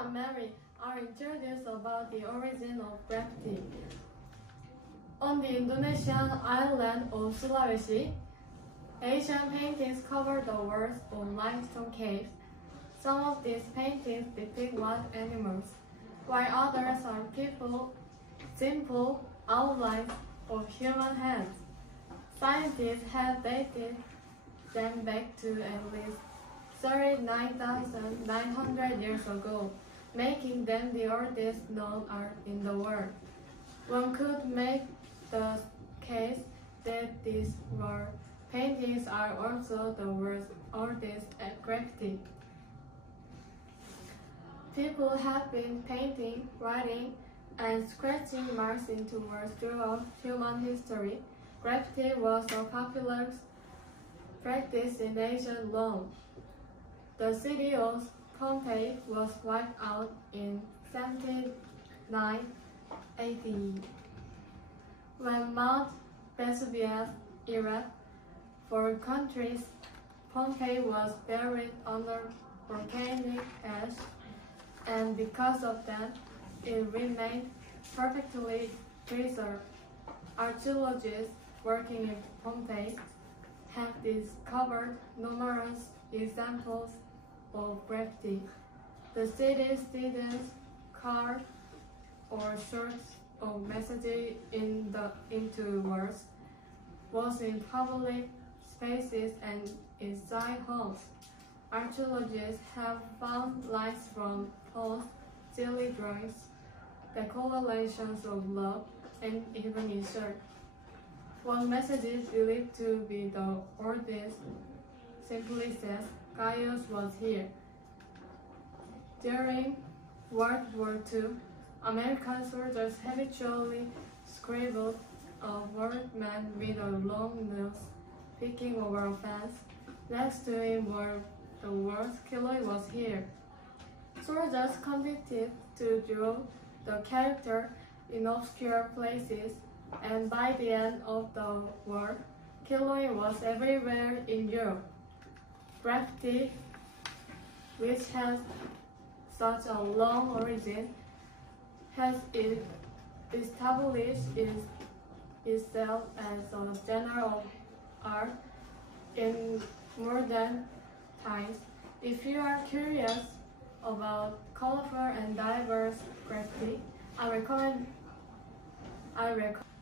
I'm Mary. I'll introduce about the origin of graffiti. On the Indonesian island of Sulawesi, Asian paintings cover the walls of limestone caves. Some of these paintings depict wild animals, while others are simple outlines of human hands. Scientists have dated them back to at least 39,900 years ago, making them the oldest known art in the world. One could make the case that these wall paintings are also the world's oldest graffiti. People have been painting, writing, and scratching marks into walls throughout human history. Graffiti was a popular practice in ancient Rome. The city of Pompeii was wiped out in 79 AD. When Mount Vesuvius erupted for countries, Pompeii was buried under volcanic ash, and because of that, it remained perfectly preserved. Archaeologists working in Pompeii have discovered numerous examples of graffiti. The city's students carved or sorts of messages into walls in public spaces and inside homes. Archaeologists have found lines from posts, silly drawings, declarations of love, and even inserts. One message is believed to be the oldest simply says, "Gaius was here." During World War II, American soldiers habitually scribbled a word man with a long nose peeking over a fence. Next to him were the words, "Kilroy was here." Soldiers competed to draw the character in obscure places, and by the end of the war, Kilroy was everywhere in Europe. Graffiti, which has such a long origin, has established itself as a genre of art in modern times. If you are curious about colorful and diverse graffiti, I recommend.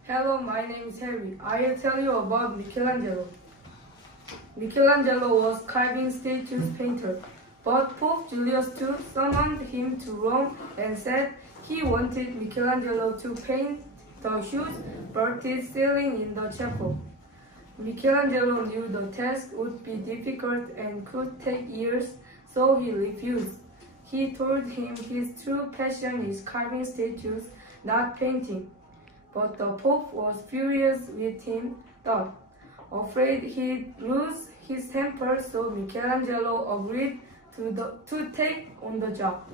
Hello, my name is Harry. I will tell you about Michelangelo. Michelangelo was carving statues painter, but Pope Julius II summoned him to Rome and said he wanted Michelangelo to paint the huge vaulted ceiling in the chapel. Michelangelo knew the task would be difficult and could take years, so he refused. He told him his true passion is carving statues, not painting. But the Pope was furious with him, thought, afraid he'd lose his temper, so Michelangelo agreed to take on the job.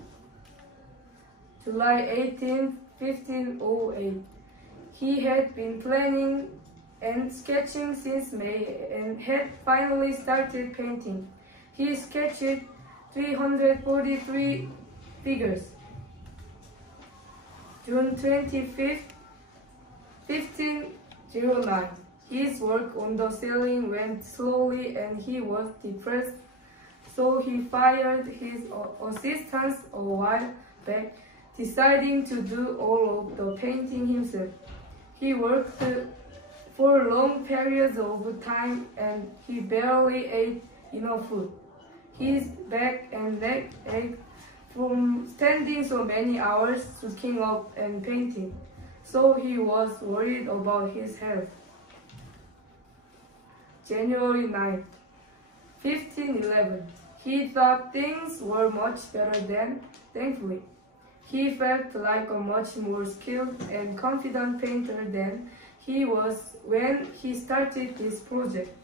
July 18, 1508. He had been planning and sketching since May and had finally started painting. He sketched 343 figures. June 25th, 1509. His work on the ceiling went slowly and he was depressed, so he fired his assistants a while back, deciding to do all of the painting himself. He worked for long periods of time and he barely ate enough food. His back and neck ached from standing so many hours, looking up and painting, so he was worried about his health. January 9th, 1511. He thought things were much better then, thankfully. He felt like a much more skilled and confident painter than he was when he started this project.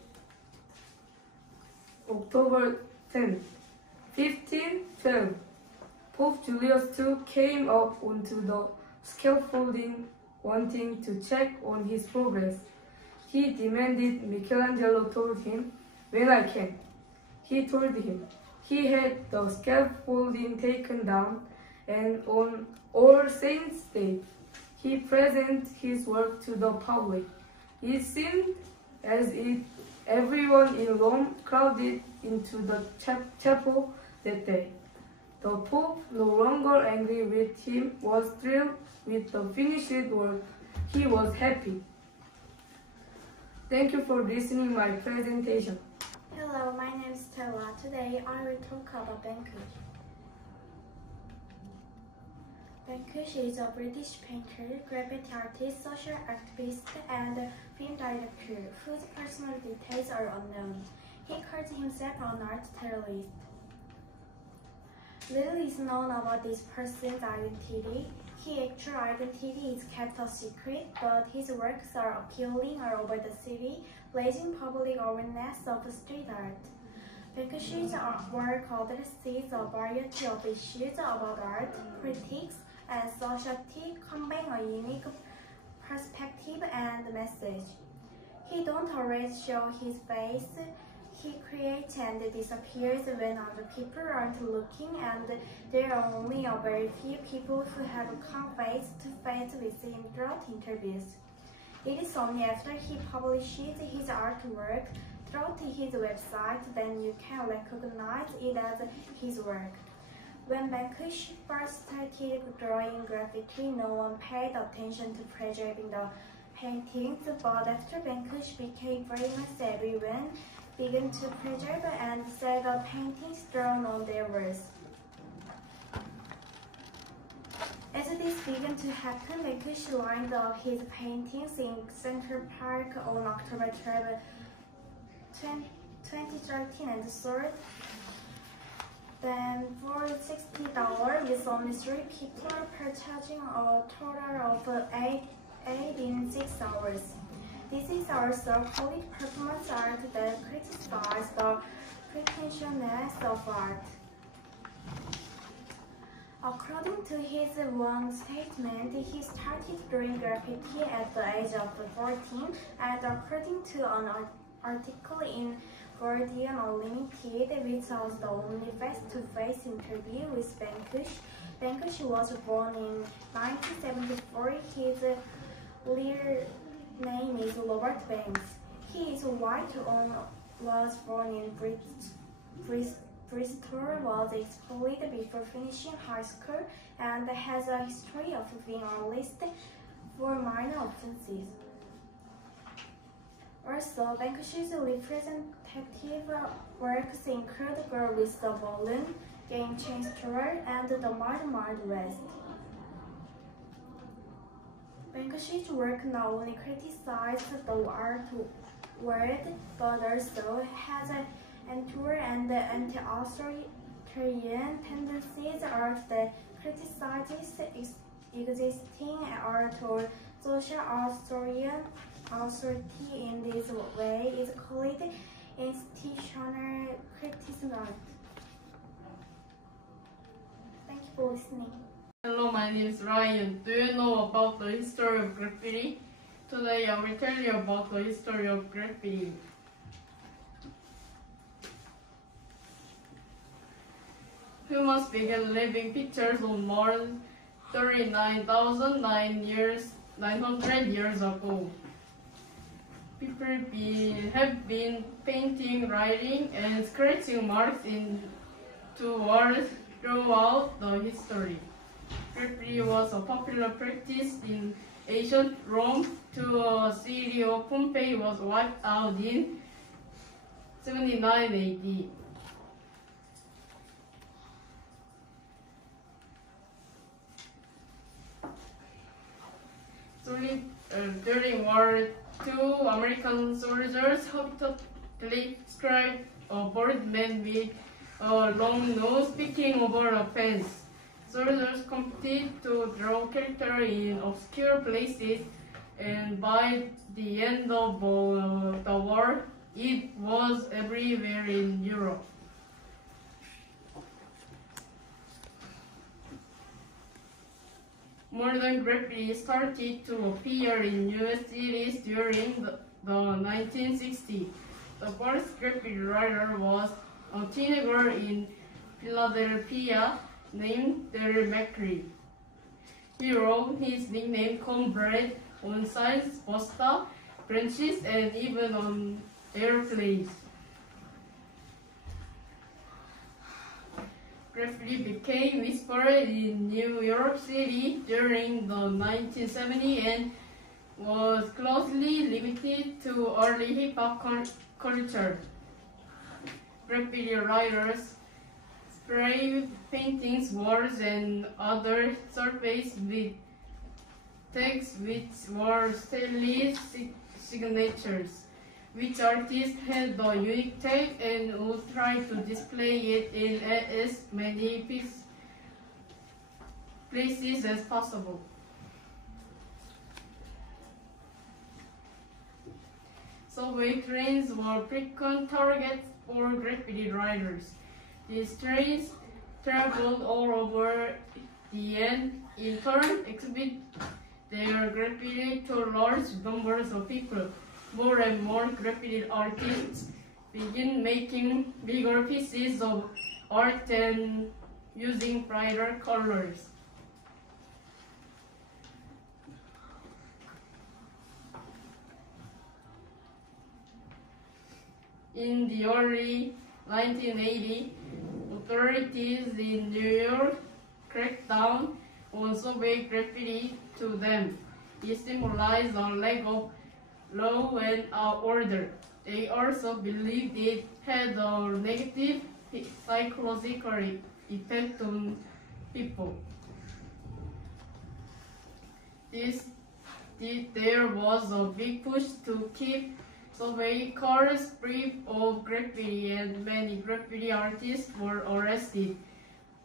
October 10th, 1512. Pope Julius II came up onto the scaffolding wanting to check on his progress. He demanded Michelangelo told him, "When I can." He told him he had the scaffolding taken down and on All Saints' Day, he presented his work to the public. It seemed as if everyone in Rome crowded into the chapel that day. The Pope, no longer angry with him, was thrilled with the finished work. He was happy. Thank you for listening my presentation. Hello, my name is Stella. Today I will talk about Bancush. Bancush is a British painter, graffiti artist, social activist, and film director whose personal details are unknown. He calls himself an art terrorist. Little is known about this person's identity. His actual identity is kept a secret, but his works are appealing all over the city, raising public awareness of street art. Bancush's work addresses a variety of issues about art, politics, and society, conveying a unique perspective and message. He don't always show his face. He creates and disappears when other people aren't looking, and there are only a very few people who have come face to face with him throughout interviews. It is only after he publishes his artwork throughout his website that you can recognize it as his work. When Bancush first started drawing graffiti, no one paid attention to preserving the paintings, but after Bancush became famous, everyone began to preserve and sell the paintings drawn on their walls. As this began to happen, Bancush lined up his paintings in Central Park on October 12, 2013 and sold them for $60, with only 3 people purchasing a total of 8 in 6 hours. This is also called performance art that criticizes the pretentiousness of art. According to his own statement, he started drawing graffiti at the age of 14, and according to an article in Guardian Unlimited, which was the only face-to-face interview with Bancush. Bancush was born in 1974. His real name is Robert Banks. He is white, was born in Bristol, was expelled before finishing high school, and has a history of being on list for minor offenses. Also, Bancush's representative works include Girl with the Balloon, Game Changer, and The MA1 MWF. Bancush's work not only criticizes the art world, but also has an anti-war and anti-authoritarian tendencies. Art that criticizes existing art or social authority in this way is called institutional criticism art. Thank you for listening. Hello, my name is Ryan. Do you know about the history of graffiti? Today I will tell you about the history of graffiti. Humans began leaving pictures on Mars 39,900 years ago. People have been painting, writing, and scratching marks into walls throughout the history. Graffiti was a popular practice in ancient Rome till the city of Pompeii was wiped out in 79 AD. During World II, American soldiers habitually described a bald man with a long nose peeking over a fence. Soldiers competed to draw characters in obscure places, and by the end of the war, it was everywhere in Europe. Modern graffiti started to appear in US cities during the 1960s. The first graffiti writer was a teenager in Philadelphia. named Derry McCree. He wrote his nickname cornbread on signs, poster, branches, and even on airplanes. Graffiti became whispered in New York City during the 1970s and was closely limited to early hip-hop culture. Graffiti writers spray paintings, walls, and other surfaces with tags which were stylist signatures. Which artist had the unique tag and would try to display it in as many places as possible. Subway trains were frequent targets for graffiti writers. These trains traveled all over the end, in turn exhibit their graffiti to large numbers of people. More and more graffiti artists begin making bigger pieces of art and using brighter colors. In the early 1980s, authorities in New York cracked down on subway graffiti to them. It symbolized a lack of law and order. They also believed it had a negative psychological effect on people. There was a big push to keep subway cars free of graffiti, and many graffiti artists were arrested.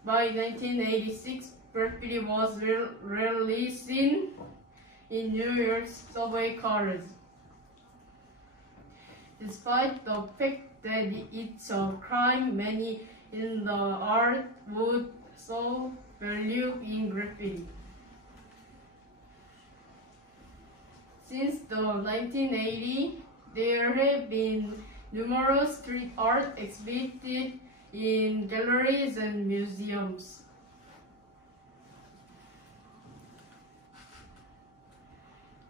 By 1986, graffiti was rarely seen in New York's subway cars. Despite the fact that it's a crime, many in the art would saw value in graffiti. Since the 1980s, there have been numerous street art exhibited in galleries and museums.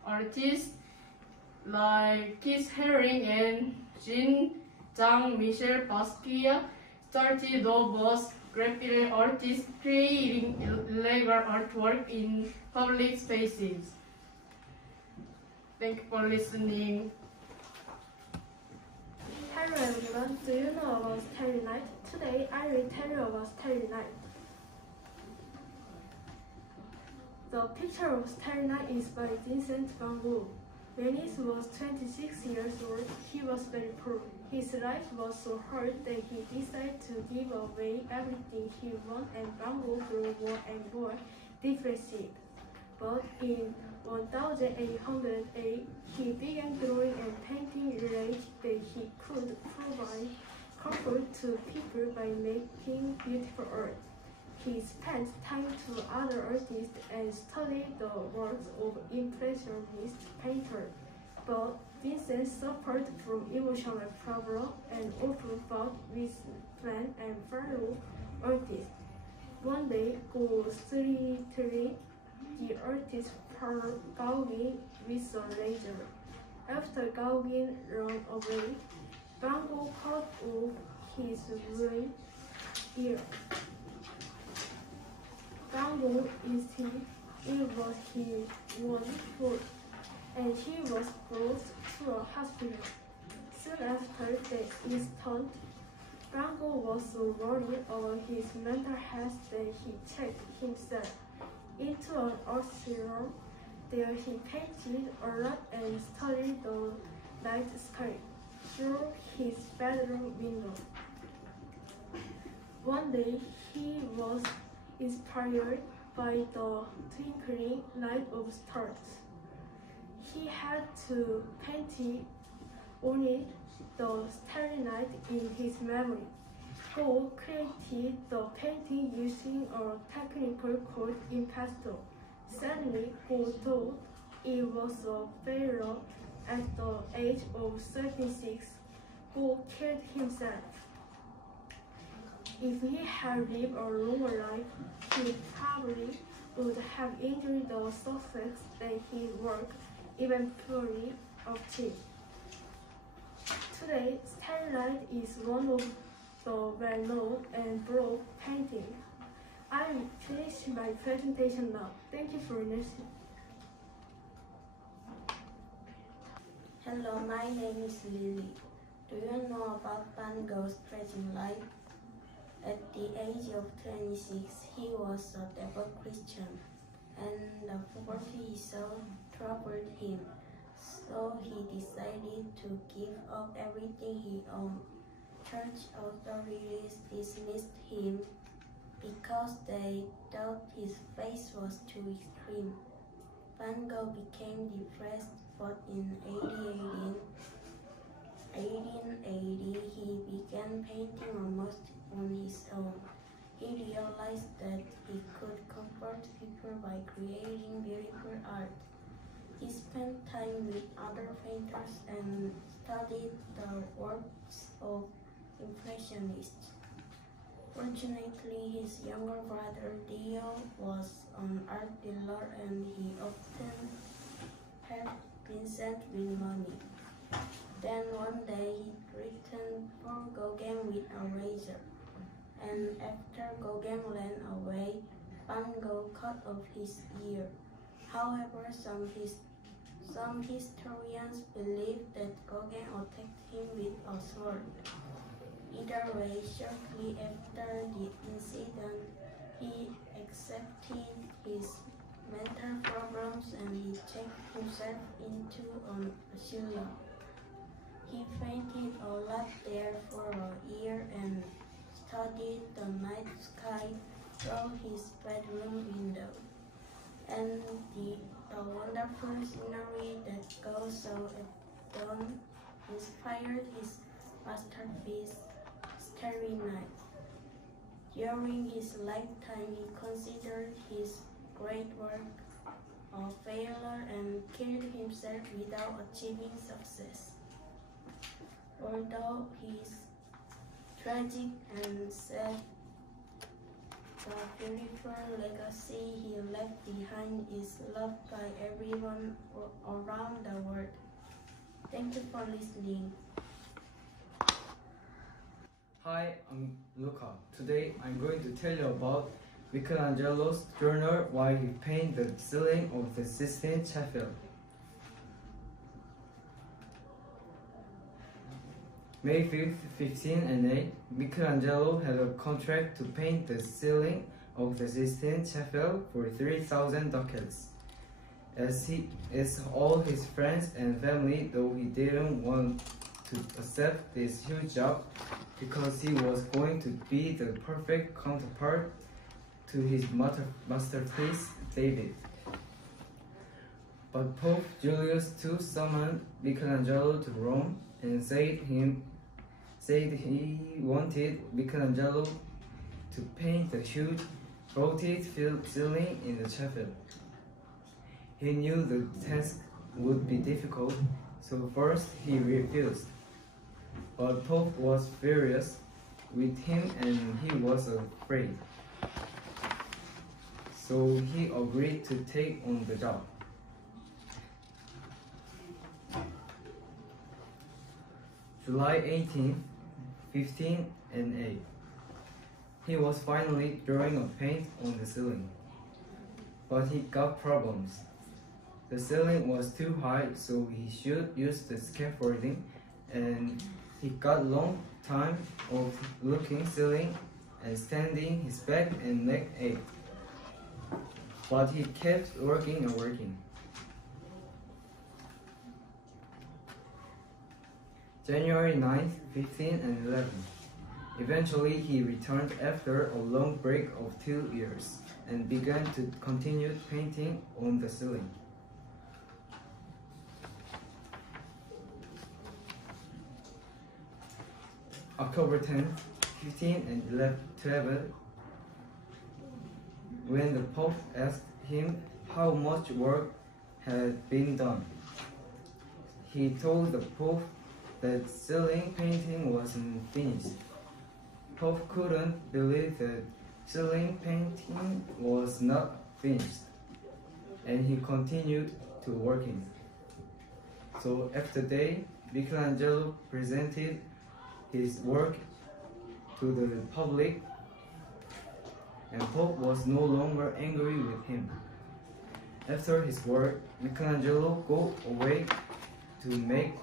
Artists like Keith Haring and Jean-Michel Basquiat started off as graffiti artists creating illegal artwork in public spaces. Thank you for listening. Hello everyone, do you know about Starry Night? Today I will tell you about Starry Night. The picture of Starry Night is by Vincent van Gogh. When he was 26 years old, he was very poor. His life was so hard that he decided to give away everything he won, and Van Gogh grew more and more depressed. But in 1808, he began drawing and painting, realized that he could provide comfort to people by making beautiful art. He spent time to other artists and studied the works of Impressionist painters. But Vincent suffered from emotional problems and often fought with friends and fellow artists. One day, Gogh threatened the artist for Gauguin with a razor. After Gauguin ran away, Van Gogh cut off his right ear. Van Gogh insisted it was his own fault, and he was brought to a hospital. Soon after the incident, Van Gogh was so worried about his mental health that he checked himself into an art salon. There he painted a lot and studied the night sky through his bedroom window. One day he was inspired by the twinkling light of stars. He had to paint on it the starry night in his memory. Gogh created the painting using a technique called impasto. Sadly, Gogh thought it was a failure. At the age of 36, Gogh killed himself. If he had lived a longer life, he probably would have enjoyed the success that his work eventually achieved. Today, Starry Night is one of the well-known and broad paintings. I'm finished my presentation now. Thank you for listening. Hello, my name is Lily. Do you know about Van Gogh's tragic life? At the age of 26, he was a devout Christian, and the poverty so troubled him. So he decided to give up everything he owned. Church authorities dismissed him because they thought his faith was too extreme. Van Gogh became depressed, but in 1880 he began painting almost on his own. He realized that he could comfort people by creating beautiful art. He spent time with other painters and studied the works of Impressionists. Fortunately, his younger brother Theo was an art dealer and he often helped Vincent with money. Then one day he returned for Gauguin with a razor, and after Gauguin ran away, Van Gogh cut off his ear. However, some historians believe that Gauguin attacked him with a sword. Either way, shortly after the incident, he accepted his mental problems and he checked himself into an asylum. He painted a lot there for a year and studied the night sky through his bedroom window, and the wonderful scenery that Gogh saw at dawn inspired his masterpiece, Starry Night. During his lifetime, he considered his great work a failure and killed himself without achieving success. Although his tragic and sad, the beautiful legacy he left behind is loved by everyone around the world. Thank you for listening. Hi, I'm Luca. Today I'm going to tell you about Michelangelo's journal while he painted the ceiling of the Sistine Chapel. May 5th, 1508, Michelangelo had a contract to paint the ceiling of the Sistine Chapel for 3,000 ducats. As all his friends and family, though he didn't want to accept this huge job because he was going to be the perfect counterpart to his masterpiece, David. But Pope Julius II summoned Michelangelo to Rome and said he wanted Michelangelo to paint the huge vaulted ceiling in the chapel. He knew the task would be difficult, so first he refused. But Pope was furious with him and he was afraid. So he agreed to take on the job. July 18th, 1508. He was finally drawing a paint on the ceiling, but he got problems. The ceiling was too high, so he should use the scaffolding, and he got long time of looking ceiling and standing. His back and neck ached, but he kept working and working. January 9th, 1511. Eventually, he returned after a long break of 2 years and began to continue painting on the ceiling. October 10th, 1512, when the Pope asked him how much work had been done, he told the Pope that ceiling painting wasn't finished. Pope couldn't believe the ceiling painting was not finished, and he continued to working. So after that, Michelangelo presented his work to the public, and Pope was no longer angry with him. After his work, Michelangelo go away to make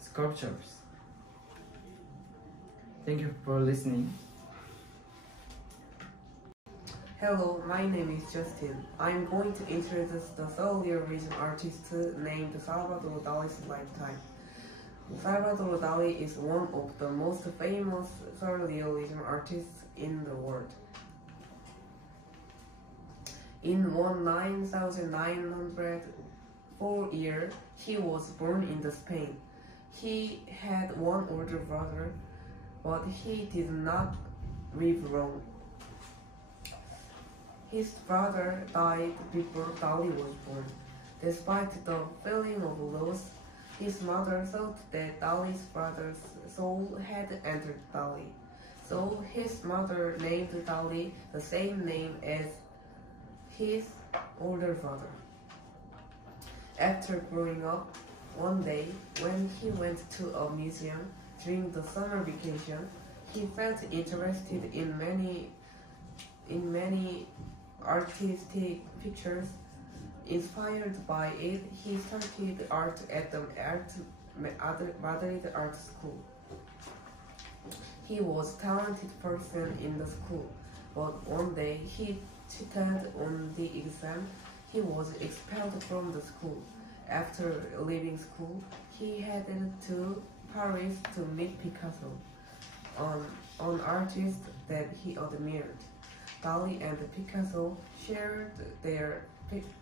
sculptures. Thank you for listening. Hello, my name is Justin. I'm going to introduce the surrealism artist named Salvador Dali's lifetime. Salvador Dali is one of the most famous surrealism artists in the world. In 1904 year, he was born in Spain. He had one older brother, but he did not live long. His brother died before Dali was born. Despite the feeling of loss, his mother thought that Dali's brother's soul had entered Dali. So his mother named Dali the same name as his older brother. After growing up, one day when he went to a museum during the summer vacation, he felt interested in many artistic pictures. Inspired by it, he started art at the Madrid Art School. He was a talented person in the school, but one day he cheated on the exam. He was expelled from the school. After leaving school, he headed to Paris to meet Picasso, an artist that he admired. Dali and Picasso shared their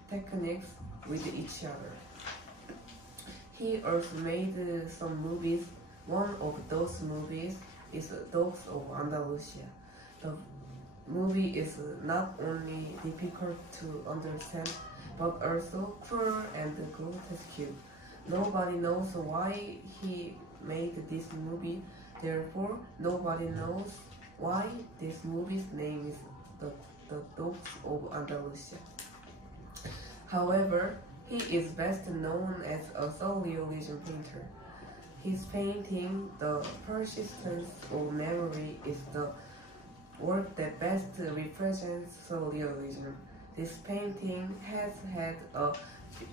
techniques with each other. He also made some movies. One of those movies is Dogs of Andalusia. The movie is not only difficult to understand, but also cruel and grotesque. Nobody knows why he made this movie. Therefore, nobody knows why this movie's name is the Dogs of Andalusia. However, he is best known as a surrealism painter. His painting, The Persistence of Memory, is the work that best represents surrealism. This painting has had a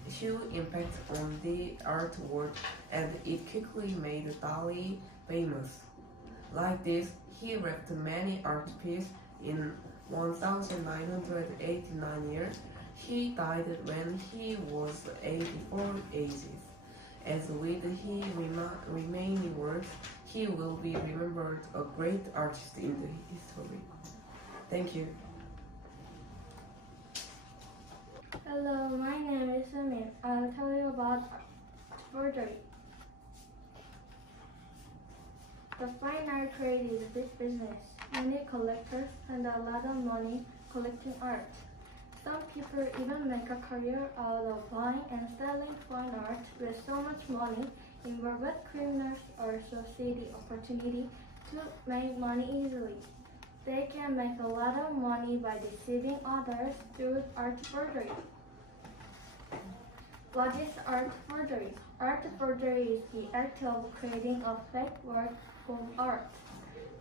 huge impact on the art world, and it quickly made Dali famous. Like this, he left many art pieces. In 1989 years, he died when he was 84 ages. As with his remaining works, he will be remembered a great artist in the history. Thank you. Hello, my name is Samir. I'll tell you about embroidery. The fine art trade is a big business. Many collectors spend a lot of money collecting art. Some people even make a career out of buying and selling fine art. With so much money involved, criminals also see the opportunity to make money easily. They can make a lot of money by deceiving others through art forgery. What is art forgery? Art forgery is the act of creating a fake work of art.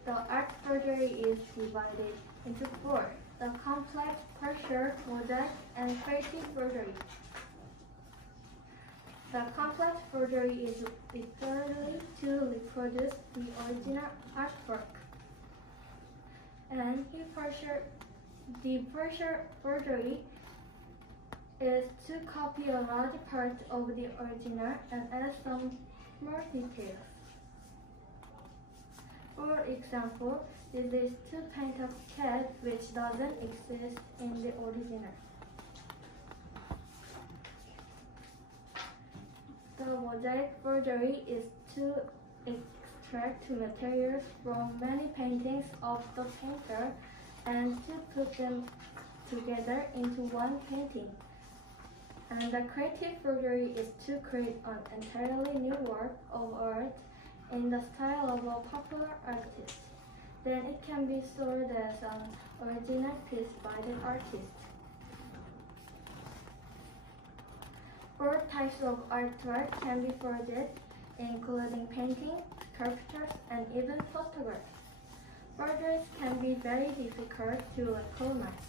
The art forgery is divided into four: the complex, partial, mosaic, and creative forgery. The complex forgery is literally to reproduce the original artwork. And the partial forgery is to copy a large part of the original and add some more details. For example, this is to paint a cat which doesn't exist in the original. The mosaic forgery is to extract materials from many paintings of the painter and to put them together into one painting. And the creative forgery is to create an entirely new work of art in the style of a popular artist. then it can be sold as an original piece by the artist. 4 types of artwork can be forged, including painting, sculptures, and even photographs. Forgeries can be very difficult to recognize.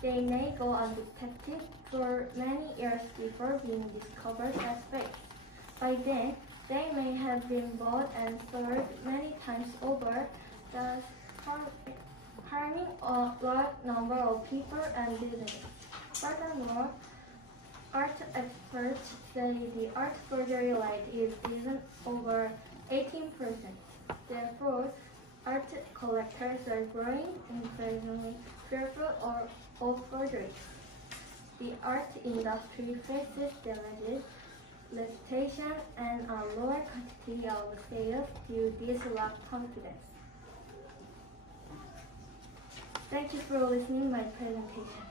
They may go undetected for many years before being discovered as fake. By then, they may have been bought and sold many times over, thus harming a large number of people and businesses. Furthermore, art experts say the art forgery rate is even over 18%. Therefore, art collectors are growing increasingly fearful of forgeries. The art industry faces damages, reputation, and a lower quantity of sales due to this lack of confidence. Thank you for listening to my presentation.